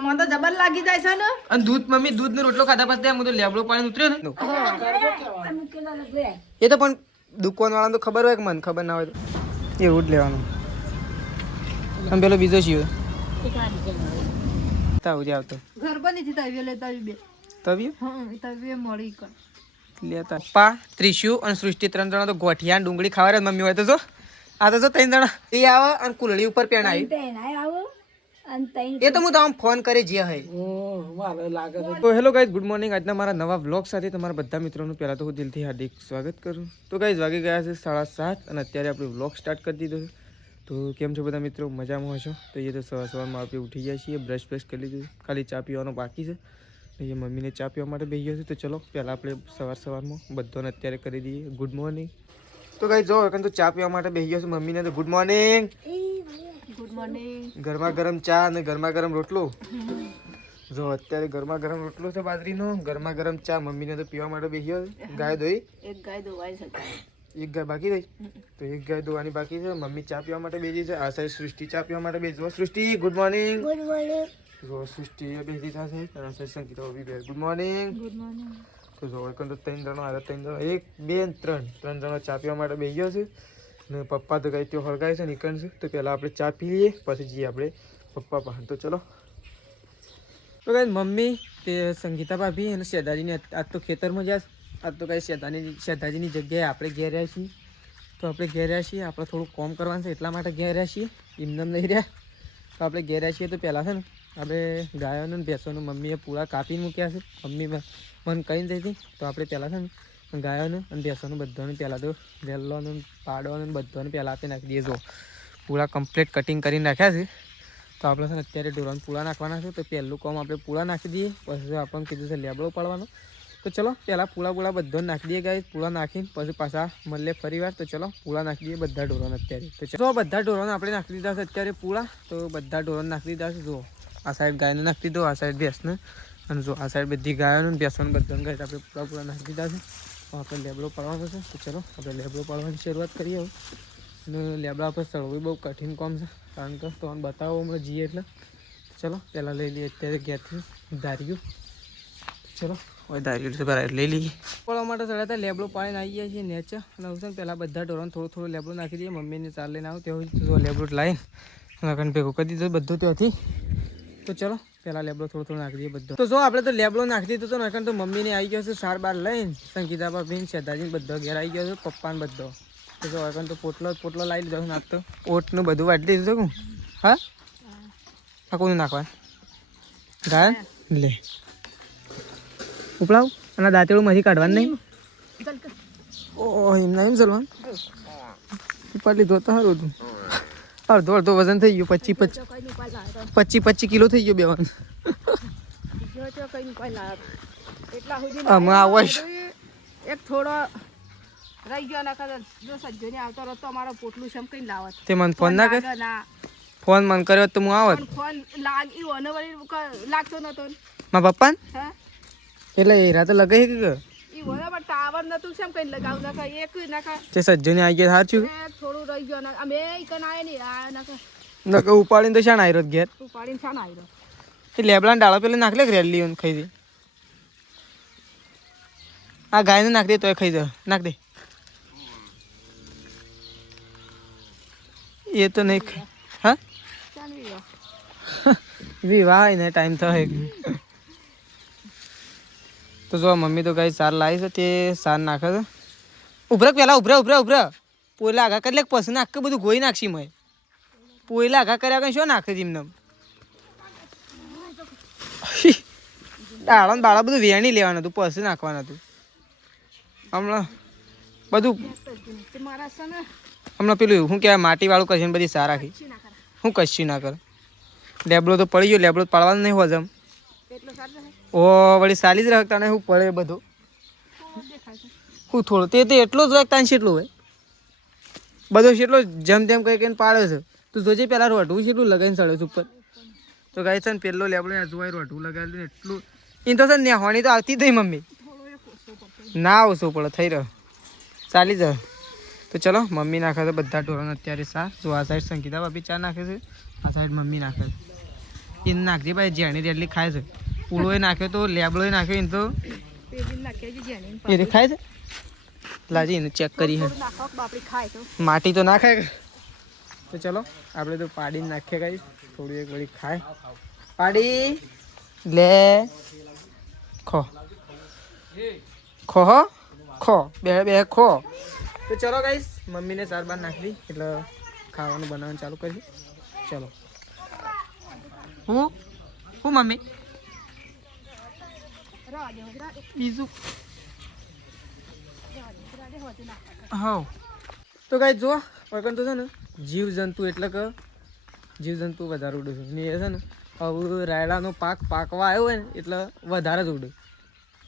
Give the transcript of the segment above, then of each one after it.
મને તો જબર લાગી જાય છે ને અને દૂધ મમ્મી દૂધ નો રોટલો ખાધા પછી હું તો લેબડો પાણી ઉતર્યો ને એ તો પણ દુકાન વાળા તો ખબર હોય કે મને ખબર ના હોય તો એવું જ લેવાનું અને પેલો બીજો છીએ આવતો ઘર બની થી તવીએ લેતા આવી બે તવી હા તવીએ મળી કર લેતા પપ્પા ત્રિશુ અને સૃષ્ટિ 3 જણા તો ગોઠિયા ડુંગળી ખાવા મમ્મી હોય તો જો આ તો જો 3 જણા એ આવે અને કુલડી ઉપર પેણ આવી એ તો હું તમને ફોન કરી જે હે તો હેલો ગાઈઝ ગુડ મોર્નિંગ આજના મારા નવા વ્લોગ સાથે તમારા બધા મિત્રોનું પહેલાં તો હું દિલથી હાર્દિક સ્વાગત કરું તો ગાઈઝ વાગી ગયા છે 7:30 અને અત્યારે આપણે વ્લોગ સ્ટાર્ટ કરી દીધો છે તો કેમ છો બધા મિત્રો મજામાં હશો તો એ તો સવારમાં આપણે ઉઠી ગયા છીએ બ્રશ કરી લીધું ખાલી ચા પીવાનો બાકી છે એ મમ્મીને ચા પીવા માટે બેસી ગયો છે તો ચલો પહેલાં આપણે સવારમાં બધાને અત્યારે કરી દઈએ ગુડ મોર્નિંગ તો ગાઈઝ જો તો ચા પીવા માટે બેસી ગયો છે મમ્મીને તો ગુડ મોર્નિંગ ગરમા ગરમ ચા અને ગરમા ગરમ રોટલો જો અત્યારે ગરમા ગરમ રોટલો છે બાજરીનો ગરમા ગરમ ચા મમ્મીને તો પીવા માટે બેસ્યો ગાય દોઈ એક ગાય બાકી રહી તો એક ગાય દોવાની બાકી છે મમ્મી ચા પીવા માટે બેસી છે આ સાઈડ સૃષ્ટિ ચા પીવા માટે બેસી સૃષ્ટિ ગુડ મોર્નિંગ જો સૃષ્ટિ બેસી થશે આ સાઈડ સંગીતા ઉભી બે ગુડ મોર્નિંગ તો જો એકન તો 3 જણા આ 3 જણા 1 2 3 જણા ચા પીવા માટે બેસી ગયો છે ને પપ્પા તો કઈ ત્યાં હળગાય છે નીકળ છે તો પહેલાં આપણે ચા પી લઈએ પછી જઈએ આપણે પપ્પા પાસે તો ચલો તો કઈ મમ્મી તે સંગીતા ભાભી અને શેદાજીની આજ તો ખેતરમાં જાય આજ તો કઈ શેદાજીની જગ્યાએ આપણે ઘેર રહ્યા છીએ તો આપણે ઘેર રહ્યા છીએ આપણે થોડું કોમ કરવાનું છે એટલા માટે ઘેર રહ્યા છીએ એમનેમ નહીં રહ્યા તો આપણે ઘેર રહ્યા છીએ તો પહેલાં છે ને આપણે ગાયોને ભેંસોને મમ્મીએ પૂરા કાપીને મૂક્યા છે મમ્મી મને કહીને જઈ હતી તો આપણે પહેલાં છે ને ગાયોને અને ભેંસોને બધાને પહેલાં તો વેલ્લોને પાડોને બધાને પહેલાં આપી નાખી દઈએ જો પૂરા કમ્પ્લીટ કટિંગ કરીને નાખ્યા છે તો આપણે છે ને અત્યારે ઢોરાને પૂળા નાખવાના છે તો પહેલું કામ આપણે પૂળા નાખી દઈએ પછી આપણને કીધું છે લેબડો પાડવાનો તો ચલો પહેલાં પૂળા બધાને નાખી દઈએ ગાય પૂળા નાખીને પછી પાછા મળીએ ફરી વાર તો ચલો પૂળા નાખી દઈએ બધા ઢોરોને અત્યારે તો ચલો બધા ઢોરોને આપણે નાખી દીધા છે અત્યારે પૂળા તો બધા ઢોરોને નાખી દીધા છે જુઓ આ સાઈડ ગાયને નાખી દીધો આ સાઈડ ભેંસને અને જો આ સાઈડ બધી ગાયોને ભેંસોને બધાને ગાય આપણે પૂળા નાખી દીધા છે આપણે લેબડો પાડવાનો છે તો ચલો આપણે લેબડો પાડવાની શરૂઆત કરીએ હવે અને લેબડા પર ચડવું બહુ કઠિન કામ છે કારણ કે તમને બતાવો હમણાં જઈએ એટલે ચલો પહેલાં લઈ લઈએ અત્યારે ઘેરથી ધાર્યું ચલો હવે ધાર્યું બરાબર લઈ લઈએ પડવા માટે ચડાતા લેબડો પાડીને આવી ગયા છીએ નેચર અને હવે પહેલાં બધા ઢોરોને થોડું લેબડો નાખી દઈએ મમ્મીને ચાર લઈને આવો તેવું લેબડો લાવીને અને ભેગું કરી દીધું બધું ત્યાંથી તો ચલો પહેલાં લેબડો થોડું નાખી દઈએ બધો તો જો આપણે તો લેબડો નાખી દીધો તો નકર તો મમ્મીને આવી ગયો છે સાર બાર લઈને સંગીતા ભાભીને શેદાજીને બધો ઘેર આવી ગયો છે પપ્પાને બધો તો જો હવે તો પોટલો લાવી લીધો નાખ તો ઓટનું બધું વાટી દીધું હું હા આ કોનું નાખવા ગાય લે ઉપડાવ અને દાંતેડું માંથી કાઢવાનું નહીં ઓહ એમના એમ ચલવાનું ઉપાડ લીધો તો સારું હતું અડધો વજન થઈ ગયું 25 કિલો થઈ ગયો બેવાનું હમણાં આવો એક થોડો રહી ગયો ના જો સજ્જોને આવતો રતો અમારો પોટલું શમ કઈ લાવત તે મને ફોન ના કર ફોન મન કર્યો તો હું આવત ફોન લાગી ઓને વળી લાગતો નતો મારા પપ્પા એટલે એરા તો લગાઈ કે ઈ ઓને પર ટાવર નતું શમ કઈ લગાવ નાખા એક નાખા તે સજ્જોને આવી ગયા સાચું થોડું રહી ગયો ના અમે ઈકન આય ની આ નાખા નક ઉપાડીને તો શાણ આયરો ઘેર ઉપાડીને શાણ આયરો તે લેબલાન ડાળો પેલે નાખ લે રેલી ઓન ખાઈ દે આ ગાયને નાખ દે તોય ખાઈ દે નાખ દે ये तो नहीं हाँ विवाह ने टाइम तो है तो जो मम्मी तो गाय सार लाई છે તે સાર નાખે છે ઉભરા પેલા ઉભરા પોયલા આગા કરી લે પછી નાખ બધું ગોઈ નાખશી મેં પોયલા આગા કર્યા કઈ શું નાખે એમને દાડા બાળા બધું વેણી લેવાનું હતું પછી નાખવાનું હતું હમણાં બધું હમણાં પેલું શું કહેવાય માટીવાળું કરશે બધી સાર રાખી હું કશું ના કર લેબડો તો પડી ગયો લેબડો પાડવાનું નહીં હોજમ ઓ વળી સાલી જ રાખતા ને હું પડે બધું હું થોડું તે એટલો જ રાખતા ને કેટલું હોય બધો કેટલો જેમ તેમ કઈ કઈને પાડે છે તું જોજે પેલા રોટવું કેટલું લગાવીને ચડે છે ઉપર તો ગાય છે ને પેલો લેબડો જોવાય રોટવું લગાવેલું એટલું એ તો છે ને હોણી તો આવતી જ નહીં મમ્મી ના આવશું પડે થઈ રહ્યો ચાલી જાય તો ચલો મમ્મી નાખે છે બધા ઢોરોને અત્યારે સાર જો આ સાઈડ સંગીતા ભાભી ચા નાખે છે આ સાઈડ મમ્મી નાખે છે એને નાખજે ભાઈ જેણી રેડલી ખાય છે પૂળોય નાખ્યો તો લેબડોય નાખ્યો એને તો પેલી નાખે છે જેની એને ખાય છે લાજી એને ચેક કરી હે નાખો બાપડી ખાય તો માટી તો ના ખાય તો ચલો આપણે તો પાડીને નાખીએ ગાઈસ થોડી એક વળી ખાય પાડી લે ખો ખો હો ખો બે બે ખો તો ચલો ગાઈસ મમ્મીને 4 બાર નાખી એટલે ખાવાનું બનાવવાનું ચાલુ કરી ચલો હું મમ્મી બીજું હા તો ગાઈસ જો વગર તો છે ને જીવજંતુ એટલે કે જીવજંતુ વધારે ઉડે છે ને એ છે ને હવે રાયડાનો પાક પાકવા આવ્યો હોય ને એટલે વધારે જ ઉડે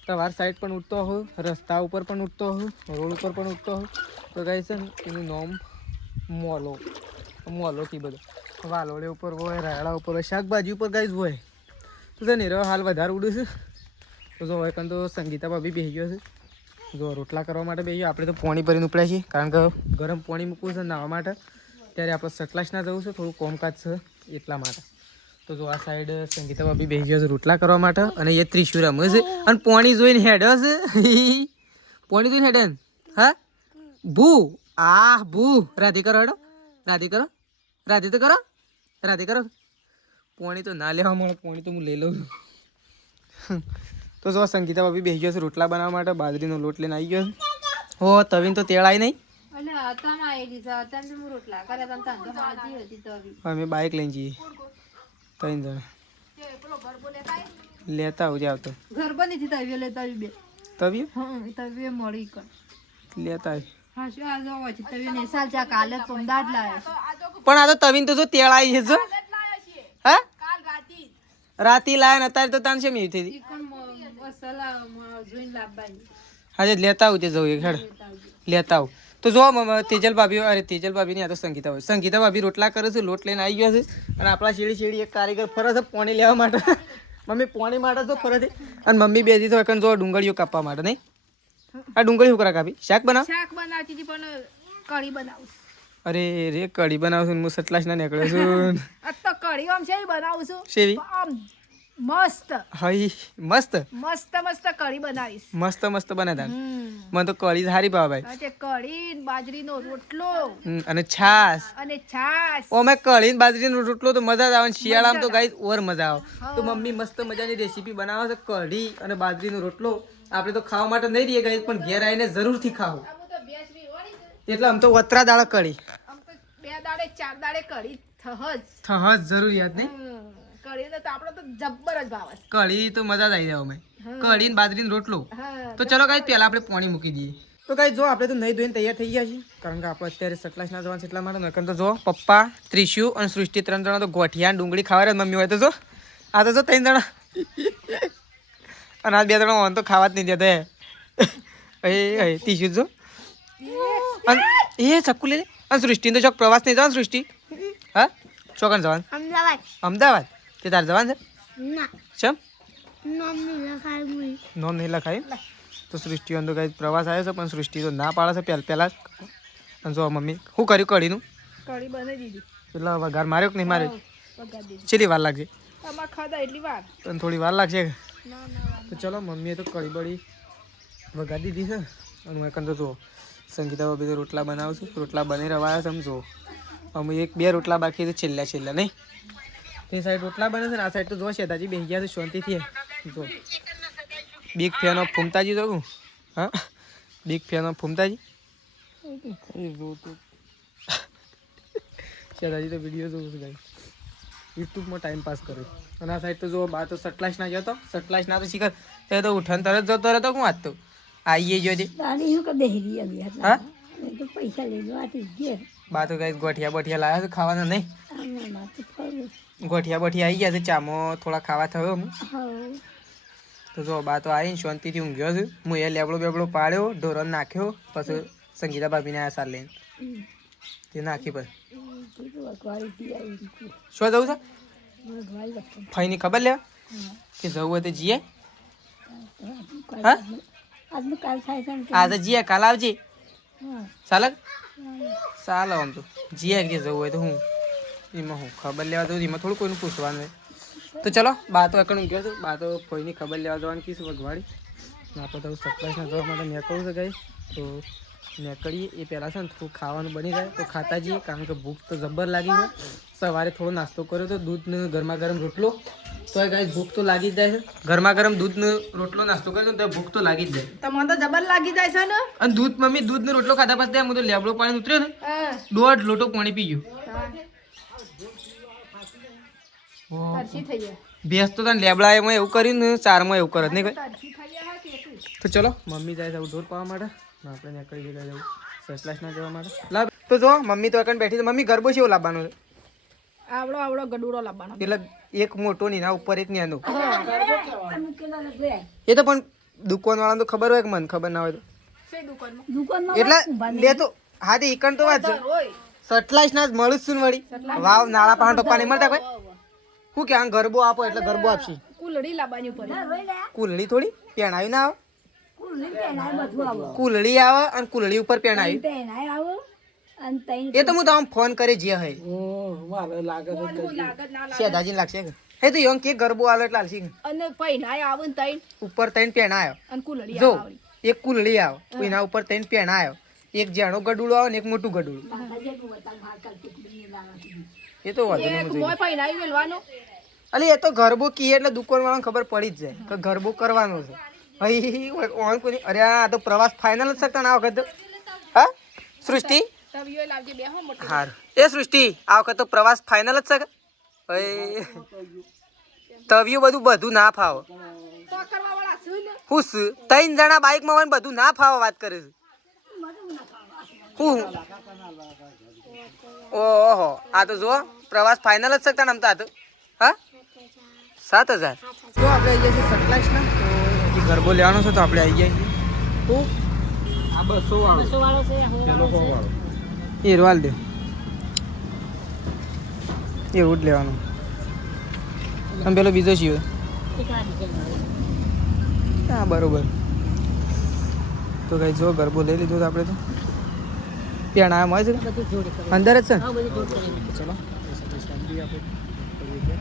તમારી સાઈડ પણ ઉડતો હોય રસ્તા ઉપર પણ ઉડતો હોય રોડ ઉપર પણ ઉડતો હોય તો ગાય છે ને એનું નામ મોલોથી બધો વાલોડે ઉપર હોય રાયડા ઉપર હોય શાકભાજી ઉપર ગાય હોય તો છે ને હાલ વધારે ઉડે છે તો જો હોય તો સંગીતા ભાભી બેસી ગયો છે જો રોટલા કરવા માટે બેસી ગયો આપણે તો પાણી ભરીને ઉપડ્યા છીએ કારણ કે ગરમ પાણી મૂકવું છે નાહવા માટે ત્યારે આપણે સટલાસના જવું છે થોડું કોમકાજ છે એટલા માટે તો જો આ સાઈડ સંગીતા ભાભી બેસી ગયા છે રોટલા કરવા માટે અને એ ત્રિશુર રમે છે અને પાણી જોઈને હેડ છે પાણી જોઈને હેડ હા ભૂ ભૂ રાધી કરો હેડો રાધી કરો રાધી તો કરો રાધી કરો પાણી તો ના લેવા મળે પાણી તો હું લઈ લઉં તો જો સંગીતા ભાભી બેસી ગયો છે રોટલા બનાવવા માટે બાજરીનો લોટ લઈને આવી ગયો છે હો તવીન તો તેડાય નહીં અમે બાઇક લઈને જઈએ 3 જણા લેતા આવજે આવતો ઘર બની થી તવી લેતા આવી બે તવી તવી મળી કર લેતા આવી હા શું આ જો છે તવી ને સાલ ચા કાલે પમદાદ લાયા પણ આ તો તવીન તો જો તેડાય છે જો હા કાલ રાતી લાયા ને અત્યારે તો તાન છે મી થઈ મસાલા જોઈન લાવવાની આજે લેતા આવજે જવું એક હેડ લેતા આવ તો જો તેજલ ભાભી અરે તેજલ ભાભી ની આ તો સંગીતા ભાભી રોટલા કરે છે લોટ લઈને આવી ગયા છે અને આપણા શેડી એક કારીગર ફરે છે પાણી લેવા માટે મમ્મી પાણી માટે તો ફરે છે અને મમ્મી બેસી તો એકન જો ડુંગળીઓ કાપવા માટે નહીં આ ડુંગળી શું કરા કાપી શાક બનાવતી હતી પણ કઢી બનાવું અરે રે કઢી બનાવું છું હું સટલાસ ના નીકળ્યો છું આ તો કઢી આમ છે બનાવું છું શેવી આમ મસ્ત હઈ મસ્ત કઢી બનાવીશ મસ્ત બનાતા મને તો કઢી સારી ભાવે ભાઈ તે કઢી બાજરીનો રોટલો અને છાસ ઓ મેં કઢી બાજરીનો રોટલો તો મજા જ આવે શિયાળામાં તો ગાઈસ ઓર મજા આવે તો મમ્મી મસ્ત મજાની રેસીપી બનાવે છે કઢી અને બાજરીનો રોટલો આપણે તો ખાવા માટે નહીં રહીએ ગાઈસ પણ ઘેર આવીને જરૂરથી ખાઓ એટલે આમ તો વતરા દાડા કઢી 2 દાડે 4 દાડે કઢી થહજ જરૂરિયાત નહીં કઢી તો આપણે તો જબ્બર જ ભાવે કઢી તો મજા જ આવી જાય અમે કઢી ને બાજરીનો રોટલો તો ચલો ગાઈસ પહેલા આપણે પાણી મૂકી દઈએ તો ગાઈસ જો આપણે તો નહીં ધોઈને તૈયાર થઈ ગયા છીએ કારણ કે આપણે અત્યારે સટલાસ ના જવાનું એટલા માટે નકર તો જો પપ્પા ત્રિશુ અને સૃષ્ટિ 3 જણા તો ગોઠિયા ડુંગળી ખાવા મમ્મી હોય તો જો આ તો જો 3 જણા અને આ 2 જણા ઓન તો ખાવા જ નહીં દેતા એ ત્રિશુ જો અને એ ચક્કુ લે અને સૃષ્ટિ તો ચોક પ્રવાસ નહીં જવાનું સૃષ્ટિ હા ચોકન જવાનું અમદાવાદ તે તાર જવાનું છે ના ચમ નોમ નહીં લખાય તો સૃષ્ટિ તો કઈ પ્રવાસ આવ્યો છે પણ સૃષ્ટિ તો ના પાડે છે પહેલા અને જો મમ્મી શું કર્યું કઢીનું કઢી બનાવી દીધી એટલે વઘાર માર્યો કે નહીં માર્યો કેટલી વાર લાગશે તમારે ખાધા એટલી વાર તને થોડી વાર લાગશે તો ચલો મમ્મીએ તો કઢી બળી વઘાર દીધી છે અને હું એકંદર જો સંગીતા ભાભી તો રોટલા બનાવશું રોટલા બની રવાયા છે સમજો અમે 1-2 રોટલા બાકી તો છેલ્લા નહીં તે સાઈડ રોટલા બને છે ને આ સાઈડ તો જો શેતાજી બેસી ગયા છે શાંતિથી જો બિગ ફેન ઓફ ફૂમતાજી જો હા બિગ ફેન ઓફ ફૂમતાજી શેતાજી તો વિડીયો જોઉં છું ગાઈસ યુટ્યુબમાં ટાઈમ પાસ કર્યો અને આ સાઈડ તો જો બા તો સટલાસ ના ગયો તો સટલાસ ના તો શીખર તે તો ઉઠન તરત જતો રહેતો હું વાંચતો આઈએ જોજે હા બા તો ગાઈસ ગોઠિયા લાયા છે ખાવાના નહીં ગોઠિયા આવી ગયા છે ચામાં થોડા ખાવા થયો તો જો બા તો આવીને શાંતિથી ઊંઘ્યો છે હું એ લેબડો પાડ્યો ઢોરણ નાખ્યો પછી સંગીતા ભાભીને આયા સાર લઈને તે નાખી પછી શું જવું છે ફઈની ખબર લેવા કે જવું હોય તો જીએ હા આજે જીએ કાલ આવજે ચાલે આમ તો જીએ કે જવું હોય તો હું એમાં હું ખબર લેવા દઉં એમાં થોડું કોઈનું પૂછવાનું તો ચલો બા તો એકણ ગયો છું, બા તો કોઈની ખબર લેવા જવાની કીધું વગવાડી. આપણે તો સરપ્રાઈઝના જવા માટે નીકળવું છે ગઈ, તો નીકળીએ એ પહેલાં છે ને થોડું ખાવાનું બની જાય તો ખાતા જઈએ, કારણ કે ભૂખ તો જબ્બર લાગી છે. સવારે થોડો નાસ્તો કર્યો તો દૂધને ગરમા ગરમ રોટલો, તો ગાઈસ ભૂખ તો લાગી જ જાય છે. ગરમા ગરમ દૂધનો રોટલો નાસ્તો કર્યો તો ભૂખ તો લાગી જ જાય. તમને તો જબર લાગી જાય છે ને. અને દૂધ મમ્મી દૂધનો રોટલો ખાધા પછી હું તો લેબડો પાણી ઉતર્યો ને 1.5 લોટો પાણી પી ગયો. તરસી થઈ ગયા. ભેંસ તો તને લેબડા એમાં એવું કર્યું ને, ચારમાં એવું કરે નહીં કોઈ. તરસી થઈ ગયા હા કે તો ચલો મમ્મી જાય છે ઢોર પાવા માટે, આપણે નીકળી જઈએ જવું સસલાસ ના જવા માટે. લાવ તો જો મમ્મી તો એકણ બેઠી છે. મમ્મી ગરબો છે એવું લાવવાનો છે, આવડો ગડુડો લાવવાનો. એટલે એક મોટો ની ના ઉપર એક નાનો. એ તો પણ દુકાન વાળા તો ખબર હોય કે મને ખબર ના હોય તો સે દુકાનમાં એટલે લે તો હા તે એકણ તો વાત છે. સટલાઈસ ના જ મળું છું ને વળી વાવ નાળા પાણ ટપ્પા નહીં મળતા કોઈ. શું કે આ ગરબો આપો એટલે ગરબો આપશે. કુલડી લાવવાની ઉપર. કુલડી થોડી પેણાવી ના આવે, કુલડી આવે અને કુલડી ઉપર પેણાવી. એ તો હું તો આમ ફોન કરે જે હે શેદાજી લાગશે કે હે તો યંગ કે ગરબો આલે એટલે આલસી અને પૈનાય આવે ને તૈન ઉપર તૈન પેણા આવ્યો અને કુલડી જો આવે. એક કુલડી આવે એના ઉપર તૈન પેણા આવ્યો, એક જાણો ગડુડો આવે ને એક મોટું ગડુડું. એ તો વાંધો એક નહીં. મોય પૈનાય વેલવાનો. અલે એ તો ગરબો કીએ એટલે દુકાન વાળાને ખબર પડી જ જાય કે ગરબો કરવાનો છે. અરે આ તો પ્રવાસ ફાઇનલ જ શકતા આ વખત. હા સૃષ્ટિ તવિયો લાવજે બે હો મોટો. હાર એ સૃષ્ટિ આ વખત તો પ્રવાસ ફાઇનલ જ છે કે તવિયું બધું ના ફાવે. તો કરવા વાળા છું ને. હું 3 જણા બાઇકમાં હોય ને બધું ના ફાવે વાત કરે છે. હું ઓહો આ તો જો પ્રવાસ ફાઇનલ જ શકતા આમ તો આ તો હા 7,000. તો આપણે આવી ગયા છીએ સટલાઈસના, તો હજી ગરબો લેવાનો છે તો આપણે આવી ગયા છીએ. આ 200 વાળો છે. પેલો 100 વાળો એ રવાલ દે એવું જ લેવાનું. અને પેલો બીજો છે હા બરોબર. તો કઈ જો ગરબો લઈ લીધો આપણે તો ત્યાં ના મળે છે અંદર જ છે. ચલો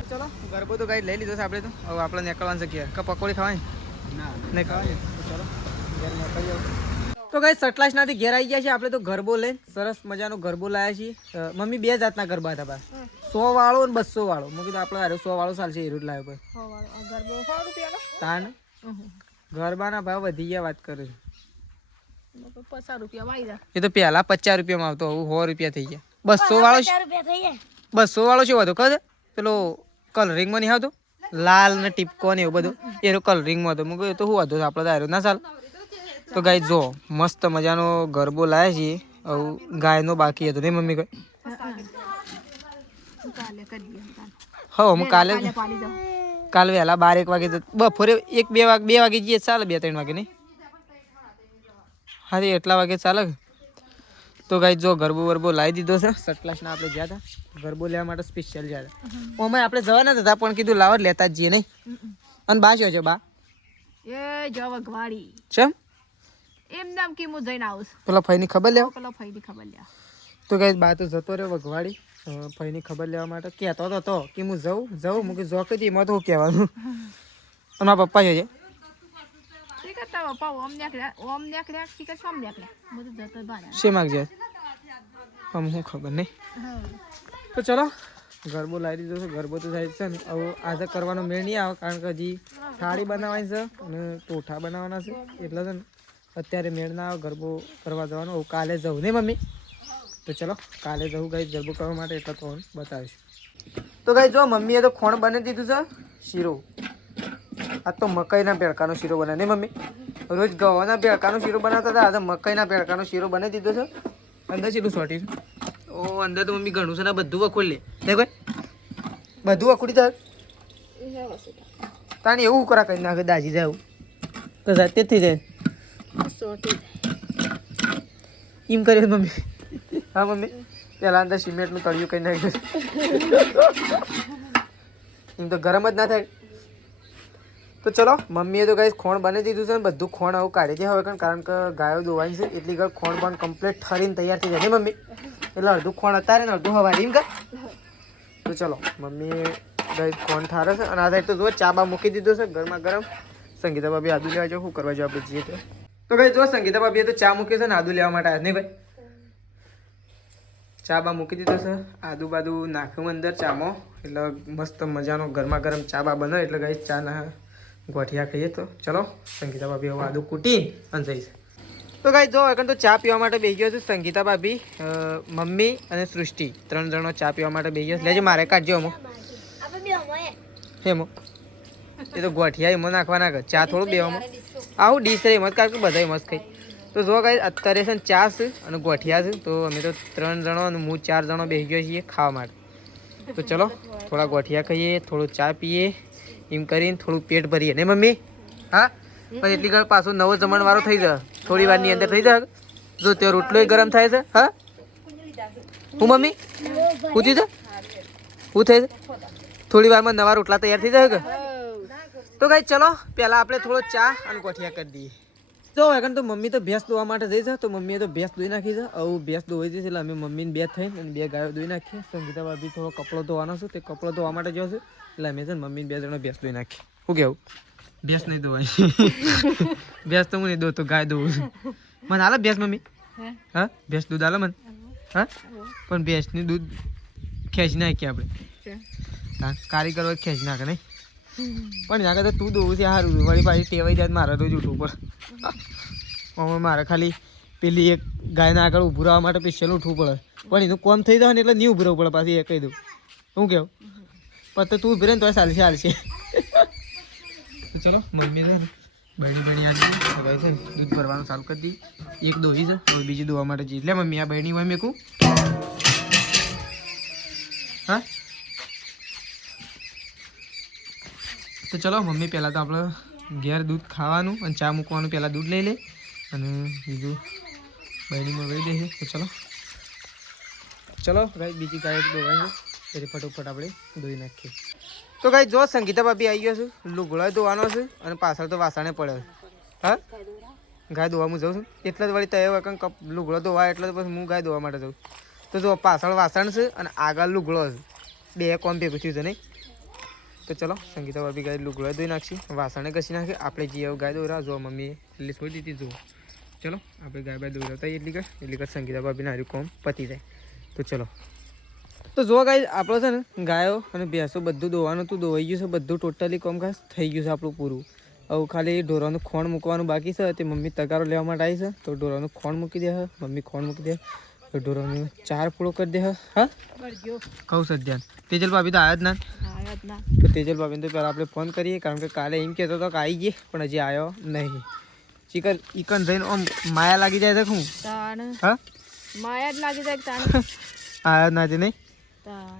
ચલો ગરબો તો કઈ લઈ લીધો છે આપણે તો. હવે આપણે નીકળવાનું છે ક્યાં કે પકોડી ખાવાની નહીં ખાવાની. ચલો ઘર નીકળી જાવ. તો કઈ 27 નાથી ઘેર આવી ગયા છે આપણે તો ગરબો લઈને. સરસ મજાનો ગરબો લાવ્યા છીએ. મમ્મી 2 જાતના ગરબા હતા બા, 100 વાળો અને 200 વાળો. મેં કીધું આપણે 100 વાળો ચાલશે એ રૂટ લાવ્યો ભાઈ. ગરબો 100 રૂપિયાનો. તાન ગરબાના ભાવ વધી ગયા વાત કરે છે. 50 રૂપિયા આવી જાય. એ તો પહેલા 50 રૂપિયામાં આવતો, હવે 100 રૂપિયા થઈ ગયા. 200 વાળો 200 વાળો શું હતો ખબર પેલો કલરિંગમાં નહીં આવતો લાલ ને ટીપકો ને એવું બધું એનો કલરિંગમાં હતો. મેં કહ્યું તો શું હતો આપણે તો આવ્યો ના ચાલ. તો ગાય જો મસ્ત મજાનો ગરબો લાવ્યા છીએ. હવે ગાયનો બાકી હતો નહીં મમ્મી કોઈ. હા હું કાલે વહેલા 12-1 વાગે બપોરે 1-2 વાગે જઈએ ચાલે, 2-3 વાગે નહીં. હા એટલા વાગે ચાલે. તો ગાઈ જો ગરબો વરબો લાવી દીધો છે. સટલાસના આપણે ગયા હતા ગરબો લેવા માટે સ્પેશિયલ ગયા હતા. ઓમાં આપણે જવાના હતા પણ કીધું લાવ લેતા જ જઈએ નહીં. અને બા શું છે બા એ જવગવાડી ચમ એમ નામ કે હું જઈને આવું છું. પેલા ફઈની ખબર લેવા. પેલો ફઈની ખબર લે. તો ગાઈ બા તો જતો રહ્યો વગવાડી ફઈની ખબર લેવા માટે. કહેતો હતો કે હું જઉં મૂકી જો કે એમાં તો શું કહેવાનું. અને મારા પપ્પા છે શે માગજે આમ હું ખબર નહીં. તો ચલો ગરબો લાવી દીધો છે. ગરબો તો થાય છે ને હવે આજે કરવાનો મેળ નહીં આવે, કારણ કે હજી થાળી બનાવવાની છે અને ટોઠા બનાવવાના છે એટલે છે ને અત્યારે મેળ ના આવે ગરબો કરવા જવાનો. હવે કાલે જવું નહીં મમ્મી. તો ચલો કાલે જવું ગાઈ ગરબો કરવા માટે એટલે તો બતાવીશું. તો ગાઈ જો મમ્મીએ તો ખોણ બની દીધું છે શીરો. આ તો મકાઈના પેડકાનો શીરો બનાવે નહીં મમ્મી. રોજ ગવાના પેડકાનો શીરો બનાવતા હતા, આજે મકાઈના પેડકાનો શીરો બનાવી દીધો છે. અંદર શીરું સોટી છે. ઓ અંદર તો મમ્મી ઘણું છે ને બધું વખોડી લે નહીં કોઈ બધું વખોડી થાય તાણી એવું કરા કરી નાખે દાજી જાય એવું તો જાતે જ થઈ જાય એમ કરે મમ્મી. હા મમ્મી પેલા અંદર સિમેન્ટનું તળિયું કરી નાખ્યું એમ તો ગરમ જ ના થાય. તો ચલો મમ્મીએ તો ગાઈસ ખોણ બની દીધું છે ને બધું ખોણ આવું કાઢી દે હવે, કારણ કે ગાયો દોવાની છે એટલી ઘર ખોણ પણ કમ્પ્લીટ ઠરીને તૈયાર થઈ જાય ને મમ્મી. એટલે અડધું ખોણ અત્યારે ને અડધું હવારે એમ કર. તો ચલો મમ્મીએ ગાઈસ કોણ ઠારે છે અને આ સાઈડ તો જો ચા બા મૂકી દીધો છે ગરમા ગરમ. સંગીતા ભાભી આદુ લેવા જાવ, શું કરવા જાવ આપણે જઈએ તો ગાઈસ જો સંગીતા ભાભીએ તો ચા મૂકી છે ને આદુ લેવા માટે આવ્યા નહીં ભાઈ. ચા બા મૂકી દીધો છે, આદુ બાદુ નાખ્યું અંદર ચામાં, એટલે મસ્ત મજાનો ગરમા ગરમ ચા બા બને. એટલે ગાઈસ ચા ના ગોઠિયા ખાઈએ. તો ચલો સંગીતા ભાભી હવે આદુ કૂટી અને જઈશ. તો ગાઈસ જો એકન તો ચા પીવા માટે બેસી ગયો છું. સંગીતા ભાભી, મમ્મી અને સૃષ્ટિ 3 જણો ચા પીવા માટે બેસી ગયો. લેજે મારે કાઢજો અમુક હેમો. એ તો ગોઠિયા એમાં નાખવા નાખે, ચા થોડું બેવામાં આવું ડીશ રે એમાં કારણ કે બધા મસ્ત ખાઈ. તો જો ગાઈસ અત્યારે છે ને ચા છે અને ગોઠિયા છે. તો અમે તો 3 જણો અને હું 4 જણો બેસી ગયો છીએ ખાવા માટે. તો ચલો થોડા ગોઠિયા ખાઈએ, થોડું ચા પીએ, એમ કરીને થોડું પેટ ભરીએ ને મમ્મી. હા પણ એટલી ઘર પાછો નવો જમણવારો થઈ જાય, થોડી વારની અંદર થઈ જાય. જો ત્યાં રોટલો ગરમ થાય છે. હા હું મમ્મી પૂછી છે શું થાય છે? થોડી વારમાં નવા રોટલા તૈયાર થઈ જાય કે. તો ગાઈસ ચલો પહેલા આપણે થોડો ચા અને ગોઠિયા કરી દઈએ. તો એકન તો મમ્મી તો ભેંસ દોવા માટે જઈ છે. તો મમ્મીએ તો ભેંસ દોઈ નાખી છે. આવું ભેંસ દોઈ છે એટલે અમે મમ્મીને 2 થઈને અને 2 ગાયો દોઈ નાખીએ. સંગીતા ભાભી થોડો કપડો ધોવાનો છે, તે કપડો ધોવા માટે ગયો છે. એટલે અમે છે ને મમ્મીને 2 જણો ભેંસ દોઈ નાખીએ. શું કેવું? ભેંસ નહીં દોવાય. ભેંસ તો હું નહીં દોતો, ગાય દોવું છું. મને હાલે ભેંસ મમ્મી? હા ભેંસ દૂધ હાલે મને. હા પણ ભેંસની દૂધ ખેંચી નાખીએ આપણે. હા કારીગર હોય ખેંચી નાખે નહીં. પણ ત્યાં તો તું દોવું છે સારું. વળી પાછી ટેવાઈ જાય મારે રોજ ઉઠવું પડે. મારે ખાલી પેલી એક ગાયના આગળ ઊભું રહેવા માટે સ્પેશિયલ ઉઠવું પડે. પણ એનું કોમ થઈ જાય ને એટલે નહીં ઊભું રહેવું પડે. પાછી એ કહી દઉં શું કેવું? પણ તો તું ઊભી રહે ને તો ચાલશે હાલશે. ચલો મમ્મી છે ને બહેણી આવી ગાય છે ને દૂધ ભરવાનું ચાલુ કરી દી. એક દોહી છે, હવે બીજી દોવા માટે જઈ. એટલે મમ્મી આ બહેણી હોય મેકું. હા તો ચલો મમ્મી પહેલાં તો આપણે ઘેર દૂધ ખાવાનું અને ચા મૂકવાનું પહેલાં દૂધ લઈ લે અને બીજું બહેણીમાં વહી દે. તો ચલો ગાય બીજી ગાય દોવાય છે એટલે ફટોફટ આપણે ધોઈ નાખીએ. તો ગાય જો સંગીતા ભાભી આવી ગયો છું, લુગડો ધોવાનો છે અને પાછળ તો વાસણે પડે. હા ગાય ધોવા હું જાઉં છું એટલે જ વળી તય કંઈક લુગડો ધોવા એટલે પછી હું ગાય ધોવા માટે જાઉં. તો જો પાછળ વાસણ છે અને આગળ લુગડો છે, 2 કોમ ભેગું થયું છે નહીં. તો ચલો સંગીતા ભાભી ગાય લુગડો ધોઈ નાખી, વાસણે ઘસી નાખી. આપણે જઈએ ગાય દોરા. જો મમ્મીએ એટલી છોડી દીધી. જુઓ ચલો આપણે ગાય બાય દોરાતા એટલી કર સંગીતા ભાભીને હારી કોમ પતી જાય. તો ચલો તો જો ગાય આપણો છે ને ગાયો અને ભેંસો બધું દોવાનું તું દોવાઈ ગયું છે. બધું ટોટલી કોમ ખાસ થઈ ગયું છે આપણું પૂરું. હવે ખાલી ઢોરાનું ખોણ મૂકવાનું બાકી છે. તે મમ્મી તગારો લેવા માટે આવી છે. તો ઢોરાનું ખોણ મૂકી દે. મમ્મી ખોણ મૂકી દે. તો ઢોરાનું 4 પૂળો કરી દે. હા કહું છે ધ્યાન. તેજલ ભાભી તો આવ્યા જ ના. તો તેજલ ભાભીને તો પહેલાં આપણે ફોન કરીએ કારણ કે કાલે એમ કહેતો હતો કે આવી ગઈ પણ હજી આવ્યો નહીં. ચીકન ઈકન જઈને આમ માયા લાગી જાય છે. શું હા માયા જ લાગી જાય. આવ્યો જ નથી નહીં.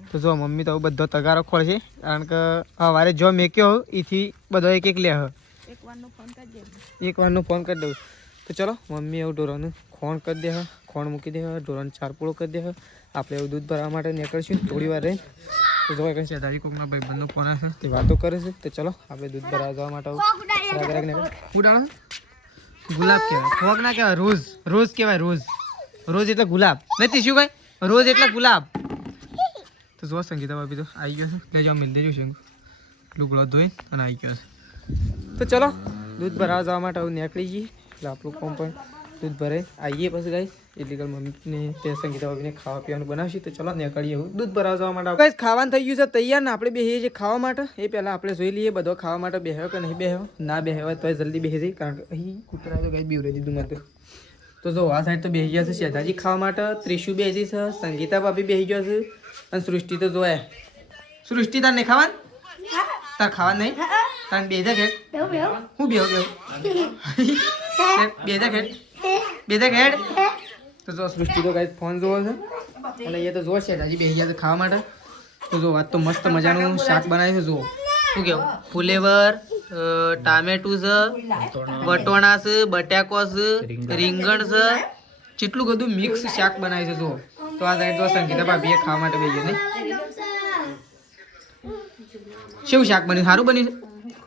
તો જો મમ્મી તો બધો તગારો ખોલશે કારણ કે સવારે જો મેક્યો એથી બધો એક લે. એક વારનો ફોન કરી દઉં. તો ચલો મમ્મી એવું ઢોરાનું ખોણ કરી દે. ખોણ મૂકી દે. ઢોરાનું 4 પૂળો કરી દે. આપણે એવું દૂધ ભરવા માટે નીકળશું થોડી વાર રહી. તો જો કંઈ છે કોકના ભાઈબંધનો ફોન આવે છે, તે વાતો કરે છે. તો ચલો આપણે દૂધ ભરવા જવા માટે ઉડાડો. ગુલાબ કહેવાય, ફોગ ના કહેવાય. રોઝ રોઝ કહેવાય. રોઝ રોઝ એટલે ગુલાબ નથી. શું ભાઈ રોઝ એટલે ગુલાબ. તો જો સંગીતા ભાભી તો આવી ગયો છે. એટલે જાઓ મિલ દેજો શંકુ લુગડો ધોઈ અને આવી ગયો છે. તો ચલો દૂધ ભરાવા જવા માટે હવે નીકળી જઈએ. એટલે આપણું કોમ પણ દૂધ ભરે આવીએ પછી ગાઈસ એટલી કર મમ્મીને તે સંગીતા ભાભીને ખાવા પીવાનું બનાવશે. તો ચલો નીકળીએ હું દૂધ ભરાવા જવા માટે. ગાઈસ ખાવાનું થઈ ગયું છે તૈયાર ને આપણે બેસીએ છીએ ખાવા માટે. એ પહેલાં આપણે જોઈ લઈએ બધો ખાવા માટે બેહ્યો કે નહીં બેહ્યો. ના બેહ્યો તો જલ્દી બેસી જઈએ કારણ કે અહીં કૂતરા તો ગાઈસ બીવરે દીધું મને. તો જો આ સાઈડ તો બેસી ગયા છે શેજાજી ખાવા માટે. ત્રિશુ બેસી છે, સંગીતા ભાભી બેસી ગયો છે અને સૃષ્ટિ તો જોયા. સૃષ્ટિ તાર નહીં ખાવાનું? તાર ખાવાનું નહીં? તાર બેજા ખેડ હું બેહો બેજા ખેડ. તો જો સૃષ્ટિ તો ગાઈસ ફોન જોવો છે અને એ તો જો શેજાજી બેસી ગયા છે ખાવા માટે. તો જો વાત તો મસ્ત મજાનું શાક બનાવ્યું છે. જુઓ શું કેવું ફુલેવર, ટામેટું છે, વટોણા છે, બટાકો છે, રીંગણ છે, કેટલું બધું મિક્સ શાક બનાવ્યું છે. જુઓ તો આ સાઈડ તો સંગીતા ભાભીએ ખાવા માટે બેસી ગયો નહીં. કેવું શાક બન્યું? સારું બન્યું છે.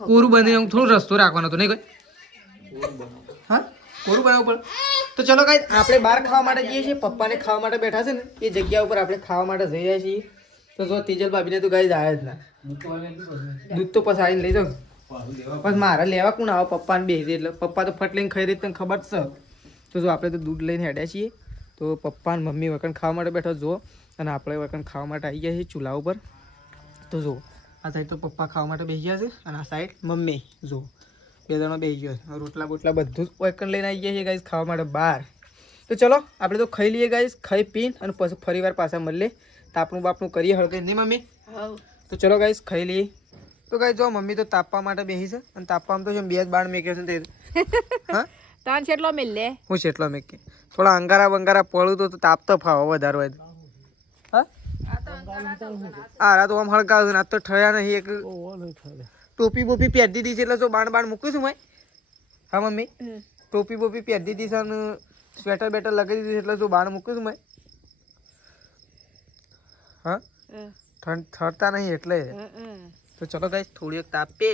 કોરું બન્યું થોડું રસ્તો રાખવાનો હતો નહીં કોઈ? હા કોરું બનાવવું પડે. તો ચલો ગાઈસ આપણે બહાર ખાવા માટે જઈએ છીએ. પપ્પાને ખાવા માટે બેઠા છે ને એ જગ્યા ઉપર આપણે ખાવા માટે જઈ રહ્યા છીએ. તો તો જો તેજલ ભાભીને તો ગાય જાય જ ના દૂધ તો પછી આવીને લઈ જાઉં બસ મારે લેવા કોણ આવો પપ્પાને બેસી એટલે પપ્પા તો ફટ લઈને ખાઈ રહી તને ખબર છે તો જો આપણે તો દૂધ લઈને હેડ્યા છીએ તો પપ્પા અને મમ્મી વખત ખાવા માટે બેઠો જો અને આપણે વખત ખાવા માટે આવી ગયા છીએ ચૂલા ઉપર તો જો આ સાઈડ તો પપ્પા ખાવા માટે બેસી ગયા છે અને આ સાઈડ મમ્મી જો બે જણો બેસી ગયો છે રોટલા બોટલા બધું જ વખત લઈને આવી ગયા છીએ ગાઈસ ખાવા માટે બહાર તો ચલો આપણે તો ખાઈ લઈએ ગાઈસ ખાઈ પીને અને પછી ફરી વાર પાછા મળીએ તાપનું બાપનું કરીએ હળકે નહીં મમ્મી તો ચલો ગાઈસ ખાઈ લઈએ તો ગાઈસ જો મમ્મી તો તાપવા માટે બેસી છે અને તાપવામાં તો બે જ બાણ મેક્યો છે તે હા તાન છેટલો મિલ લે હું છેટલો મેકે થોડા અંગારા બંગારા પડું તો તાપ તો ફાવો વધારે હોય હા આ તો આમ હળગાવ છે આ તો ઠયા નહીં એક ટોપી બોપી પહેરી દીધી છે એટલે જો બાણ બાણ મૂક્યું છું મેં હા મમ્મી ટોપી બોપી પહેરી દીધી છે અને સ્વેટર બેટર લગાવી દીધી એટલે જો બાણ મૂક્યું છું મેં હા ઠરતા નહીં એટલે તો ચલો ગાઈસ થોડી તાપે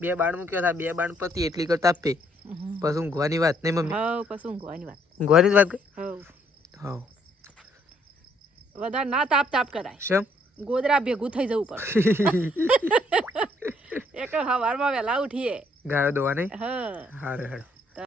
બે બાણ મૂક્યો હતા બે બાણ પતી એટલી કર તાપે પછી ઊંઘવાની વાત નહીં મમ્મી પછી ઊંઘવાની વાત ઊંઘવાની જ વાત કઈ હા વધારે ના તાપ તાપ કરાય શેમ ગોદરા ભેગું થઈ જવું પડે એક સવારમાં વહેલા ઉઠીએ ગાયો દોવા નહીં હા હારે હારે